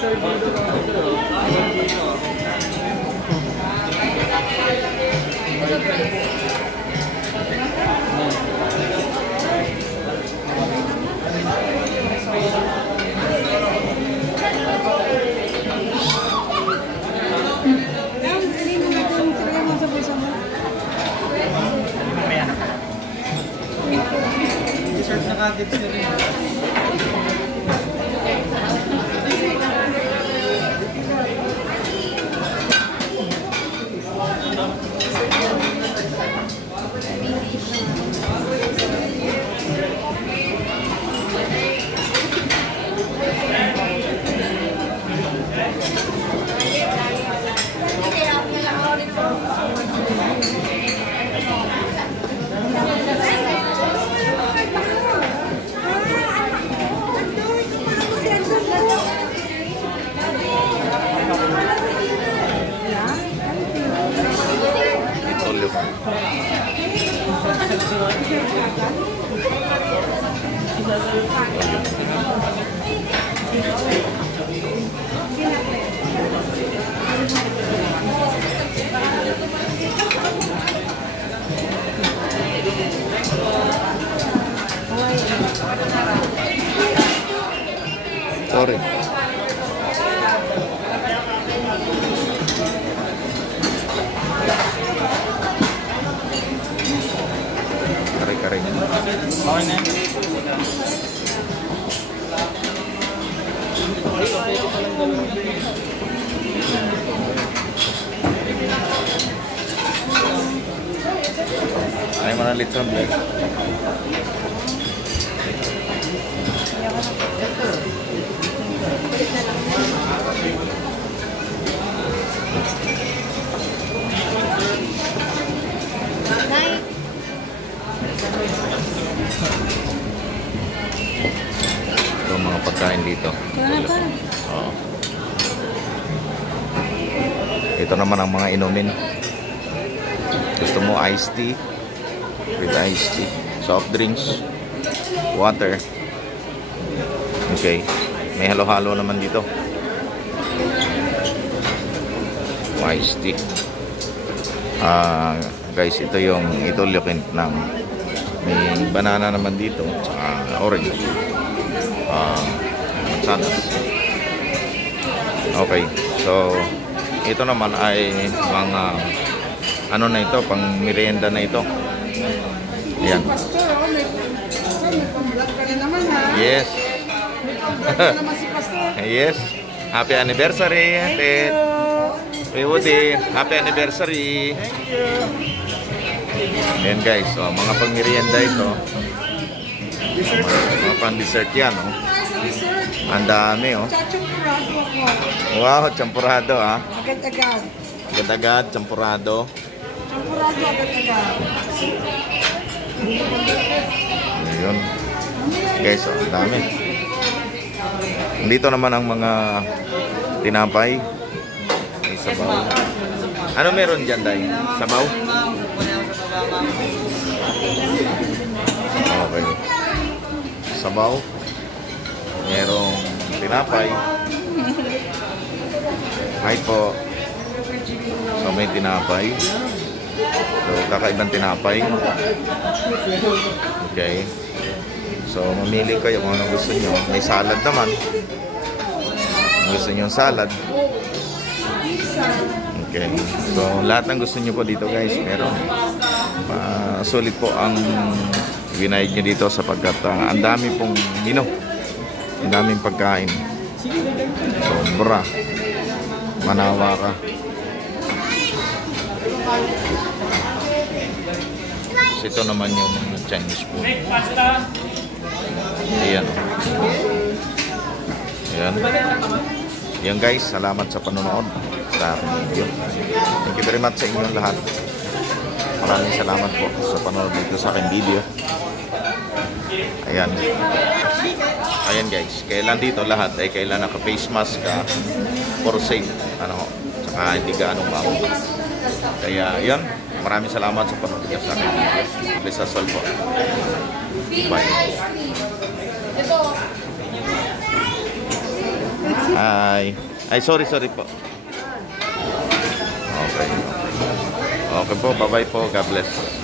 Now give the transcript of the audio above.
Dessert na kagad siya rin. Sorry. Kare-kare. Okay na. Ay, mana litron ba? Ito ang mga pagkain dito. Oo. Ito naman ang mga inumin. Gusto mo iced tea? With iced tea. Soft drinks. Water. Okay. May halo-halo naman dito. Iced tea. Guys, ito yung itulyokin ng may banana naman dito. Tsaka orange. Mansanas. Okay. So, ito naman ay mga ano na ito, pang merienda na ito. Ayan. Yes. Yes. Happy anniversary, Ted. Woody, happy anniversary. Thank you. Ayan guys, so mga pang merienda ito. Mga pang dessert yan, oh. Ang dami, oh. Champurado ako. Wow, champurado, ah. Agad-agad. Agad-agad, champurado. Champurado agad-agad. Ayun. Guys, oh, ang dami. Dito naman ang mga tinapay. May sabaw. Ano meron dyan, Day? Sabaw? Okay. Sabaw. Merong tinapay. Hi po. So may tinapay. So kakaibang tinapay. Okay. So mamili kayo kung anong gusto nyo. May salad naman. Kung gusto nyo salad. Okay. So lahat ng gusto nyo po dito guys. Meron. Sulit po ang ginayad nyo dito sapagkat ang dami pong ang daming pagkain. Sobra. Manawa ka. So, ito naman yung Chinese food. Ayan. Ayan. Ayan guys, salamat sa panonood sa aking video. Thank you very much sa inyong lahat. Maraming salamat po sa panonood dito sa aking video. Ayan. Ayan guys, kailan dito lahat ay kailan naka-face mask ka for safe. Saka hindi ka anong maamo. Kaya yun, maraming salamat sa panonood niyo sa aking video. Please asal po. Bye. Hi. Ay, sorry po. Okay. Okay po, bye-bye po. God bless.